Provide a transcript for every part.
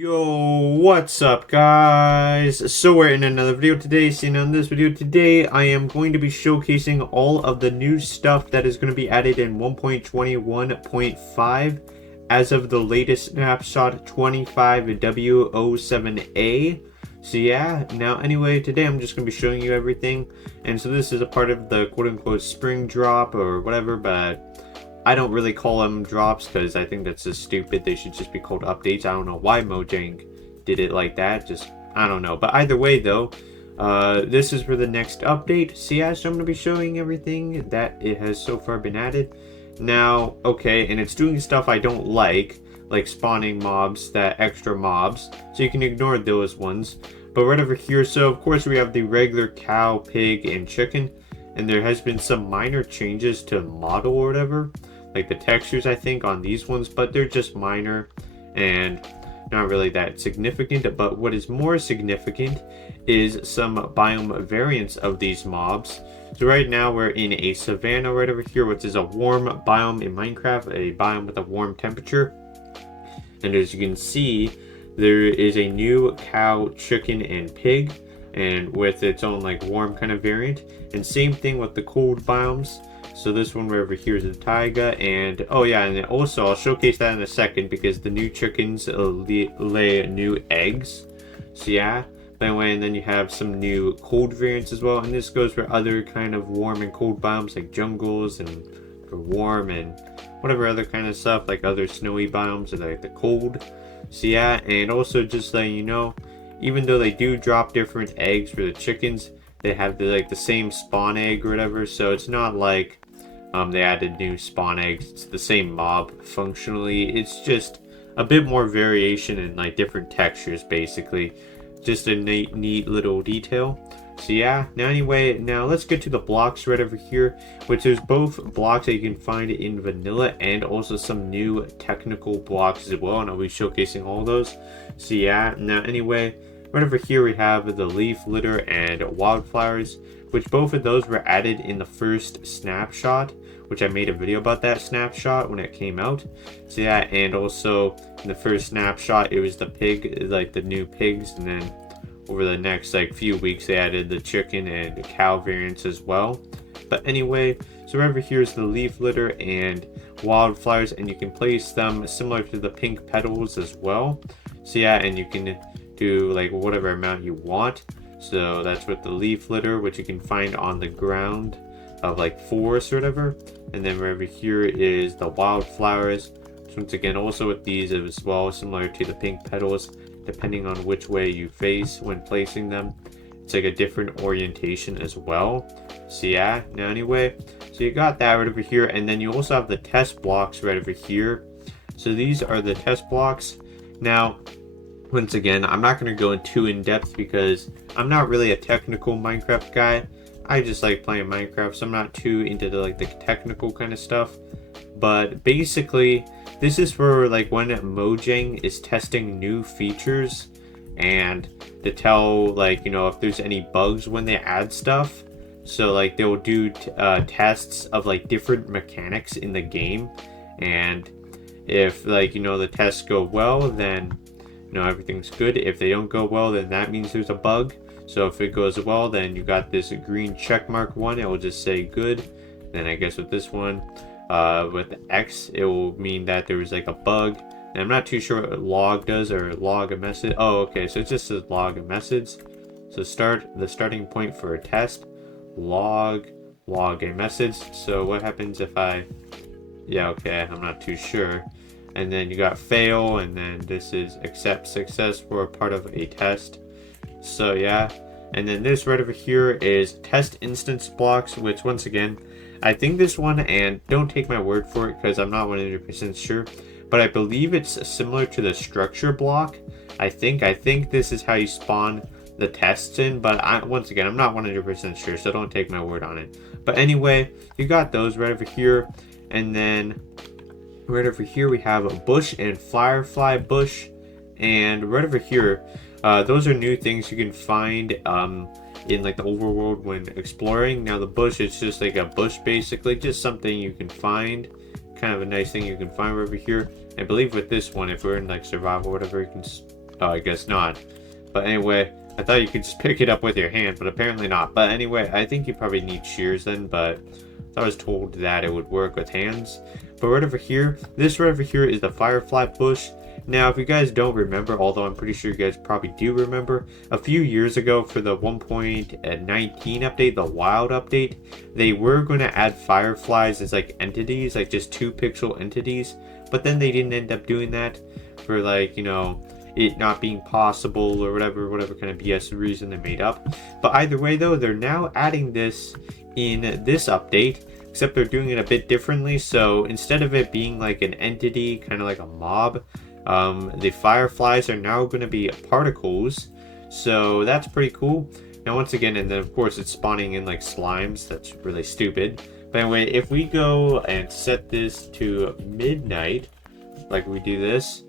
Yo, what's up guys? So we're in another video today. So in this video today, I am going to be showcasing all of the new stuff that is going to be added in 1.21.5 as of the latest snapshot 25W07A. So yeah, now anyway, today I'm just going to be showing you everything. And so this is a part of the quote-unquote spring drop or whatever, but I don't really call them drops because I think that's just stupid. They should just be called updates. I don't know why Mojang did it like that. Just, I don't know. But either way, though, this is for the next update. So yeah, so I'm going to be showing everything that it has so far been added. Now, okay, and it's doing stuff I don't like spawning mobs, that extra mobs. So you can ignore those ones. But right over here, so of course we have the regular cow, pig, and chicken. And there has been some minor changes to model or whatever, like the textures I think on these ones, but they're just minor and not really that significant. But what is more significant is some biome variants of these mobs. So right now we're in a savanna right over here, which is a warm biome in Minecraft, a biome with a warm temperature. And as you can see, there is a new cow, chicken, and pig, and with its own warm kind of variant. And same thing with the cold biomes. So this one right over here is the taiga, and oh yeah, and also I'll showcase that in a second because the new chickens lay new eggs. So yeah, but anyway, and then you have some new cold variants as well, and this goes for other kind of warm and cold biomes like jungles and for warm and whatever other kind of stuff, like other snowy biomes or like the cold. So yeah, and also just letting you know, even though they do drop different eggs for the chickens, they have the same spawn egg or whatever. So it's not like they added new spawn eggs. It's the same mob functionally. It's just a bit more variation and different textures basically. Just a neat little detail. So yeah, now anyway, now let's get to the blocks right over here, which is both blocks that you can find in vanilla and also some new technical blocks as well, and I'll be showcasing all those. So yeah, now anyway, right over here we have the leaf litter and wildflowers, which both of those were added in the first snapshot, which I made a video about that snapshot when it came out. So yeah, and also in the first snapshot it was the pig, the new pigs, and then over the next few weeks they added the chicken and cow variants as well. But anyway, so right over here is the leaf litter and wildflowers, and you can place them similar to the pink petals as well. So yeah, and you can do whatever amount you want. So that's with the leaf litter, which you can find on the ground of forest or whatever. And then right over here is the wildflowers, so once again also with these as well, similar to the pink petals, depending on which way you face when placing them. It's a different orientation as well. So yeah, now anyway, so you got that right over here, and then you also have the test blocks right over here. So these are the test blocks. Now once again, I'm not going to go too in depth because I'm not really a technical Minecraft guy. I just like playing Minecraft, so I'm not too into the technical kind of stuff. But basically, this is for when Mojang is testing new features and to tell if there's any bugs when they add stuff. So they'll do tests of different mechanics in the game, and if the tests go well, then everything's good. If they don't go well, then that means there's a bug. So if it goes well, then you got this green check mark one, it will just say good. Then I guess with this one, with X, it will mean that there was a bug. And I'm not too sure what log does, or log a message. Oh, okay, so it just says log a message. So the starting point for a test, log a message. So what happens if yeah, okay, I'm not too sure. And then you got fail, and then this is accept success for a part of a test. So yeah, and then this right over here is test instance blocks, which once again, I think this one, and don't take my word for it because I'm not 100% sure, but I believe it's similar to the structure block. I think this is how you spawn the tests in, but once again, I'm not 100% sure, so don't take my word on it. But anyway, you got those right over here, and then right over here we have a bush and firefly bush, and right over here, those are new things you can find in the overworld when exploring. Now the bush is just a bush basically, just something you can find, kind of a nice thing you can find right over here. I believe with this one, if we're in survival or whatever, you can Oh, I guess not. But anyway, I thought you could just pick it up with your hand, but apparently not. But anyway, I think you probably need shears then, but I was told that it would work with hands. But right over here, this right over here is the firefly bush. Now, if you guys don't remember, although I'm pretty sure you guys probably do remember, a few years ago for the 1.19 update, the wild update, they were going to add fireflies as like entities, like just 2-pixel entities, but then they didn't end up doing that for like, you know, it not being possible or whatever kind of BS reason they made up. But either way though, they're now adding this in this update, except they're doing it a bit differently. So instead of it being like an entity, kind of like a mob, the fireflies are now going to be particles, so that's pretty cool. Now once again, and then of course it's spawning in like slimes. That's really stupid. But anyway, if we go and set this to midnight, like we do this,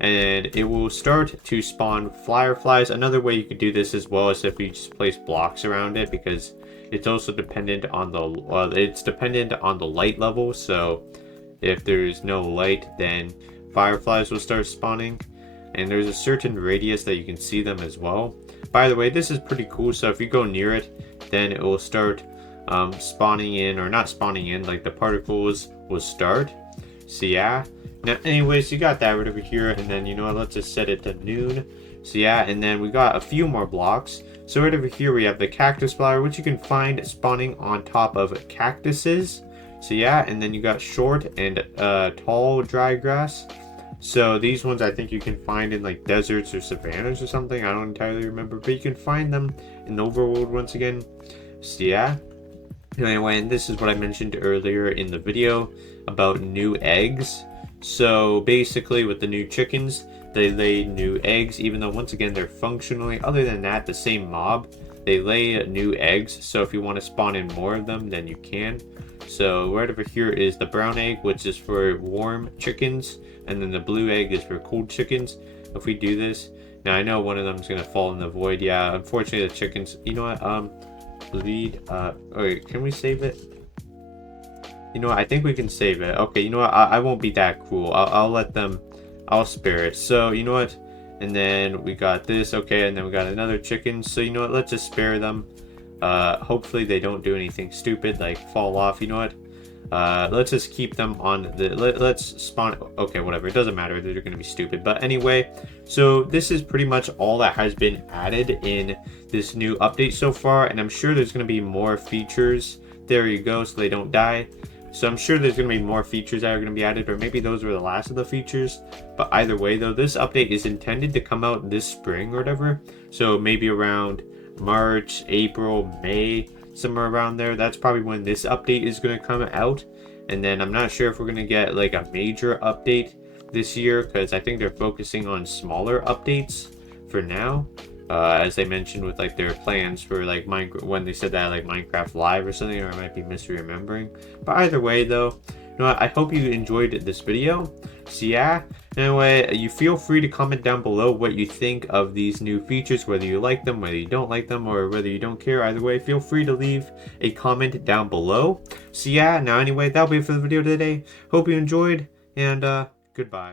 and it will start to spawn fireflies. Another way you could do this as well is if you just place blocks around it, because it's also dependent on the light level. So if there's no light, then fireflies will start spawning, and there's a certain radius that you can see them as well. By the way, this is pretty cool. So if you go near it, then it will start spawning in, or not spawning in, like the particles will start. So yeah. Now anyways, you got that right over here, and then you know what, let's just set it to noon. So yeah, and then we got a few more blocks. So right over here we have the cactus flower, which you can find spawning on top of cactuses. So yeah, and then you got short and tall dry grass. So these ones I think you can find in like deserts or savannas or something. I don't entirely remember, but you can find them in the overworld once again. So yeah. Anyway, and this is what I mentioned earlier in the video about new eggs. So basically with the new chickens, they lay new eggs, even though once again they're functionally, other than that, the same mob. They lay new eggs, so if you want to spawn in more of them, then you can. So right over here is the brown egg, which is for warm chickens, and then the blue egg is for cold chickens. If we do this, now I know one of them is going to fall in the void. Yeah, unfortunately the chickens, you know what, bleed, wait, can we save it? You know what, I think we can save it. Okay, you know what, I won't be that cruel. I'll let them, I'll spare it. So you know what, and then we got this. Okay, and then we got another chicken. So you know what, let's just spare them. Hopefully they don't do anything stupid like fall off. You know what, let's just keep them on the, let's spawn. Okay, whatever, it doesn't matter, they're gonna be stupid. But anyway, so this is pretty much all that has been added in this new update so far, and I'm sure there's gonna be more features. There you go, so they don't die. So I'm sure there's going to be more features that are going to be added, or maybe those were the last of the features. But either way though, this update is intended to come out this spring or whatever. So maybe around March, April, May, somewhere around there. That's probably when this update is going to come out. And then I'm not sure if we're going to get like a major update this year, because I think they're focusing on smaller updates for now. As they mentioned with like their plans for like Minecraft, when they said that like Minecraft Live or something, or I might be misremembering. But either way though, you know what, I hope you enjoyed this video. So yeah, anyway, you feel free to comment down below what you think of these new features, whether you like them, whether you don't like them, or whether you don't care. Either way, feel free to leave a comment down below. So yeah, now anyway, that'll be it for the video today. Hope you enjoyed, and goodbye.